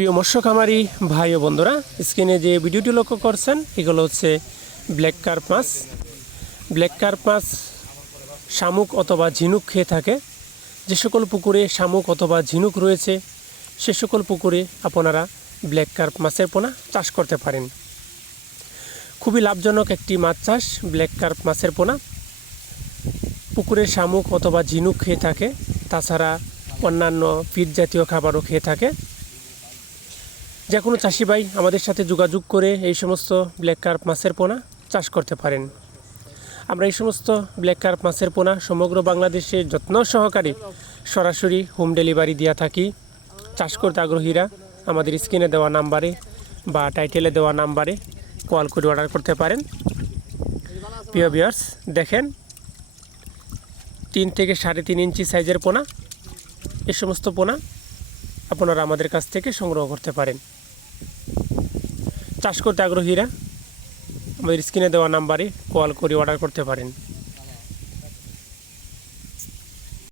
প্রিয় মৎস্য খামারি ভাই ও বন্ধুরা, স্ক্রিনে যে ভিডিওটি লক্ষ্য করছেন, এগুলো হচ্ছে ব্ল্যাক কার্প মাছ। ব্ল্যাক কার্প মাছ শামুক অথবা ঝিনুক খেয়ে থাকে। যে সকল পুকুরে শামুক অথবা ঝিনুক রয়েছে, সে সকল পুকুরে আপনারা ব্ল্যাক কার্প মাছের পোনা চাষ করতে পারেন। খুবই লাভজনক একটি মাছ চাষ, ব্ল্যাক কার্প মাছের পোনা। পুকুরের শামুক অথবা ঝিনুক খেয়ে থাকে, তাছাড়া অন্যান্য ফিড জাতীয় খাবারও খেয়ে থাকে। যে কোনো চাষি ভাই আমাদের সাথে যোগাযোগ করে এই সমস্ত ব্ল্যাক কার্প মাছের পোনা চাষ করতে পারেন। আমরা এই সমস্ত ব্ল্যাক কার্প মাছের পোনা সমগ্র বাংলাদেশে যত্ন সহকারে সরাসরি হোম ডেলিভারি দিয়া থাকি। চাষ করতে আগ্রহীরা আমাদের স্ক্রিনে দেওয়া নাম্বারে বা টাইটেলে দেওয়া নাম্বারে কল করে অর্ডার করতে পারেন। প্রিয় বিয়ার্স দেখেন, তিন থেকে সাড়ে তিন ইঞ্চি সাইজের পোনা। এই সমস্ত পোনা আপনারা আমাদের কাছ থেকে সংগ্রহ করতে পারেন। চাষ করতে আগ্রহীরা আমাদের স্ক্রিনে দেওয়া নাম্বারে কল করে অর্ডার করতে পারেন।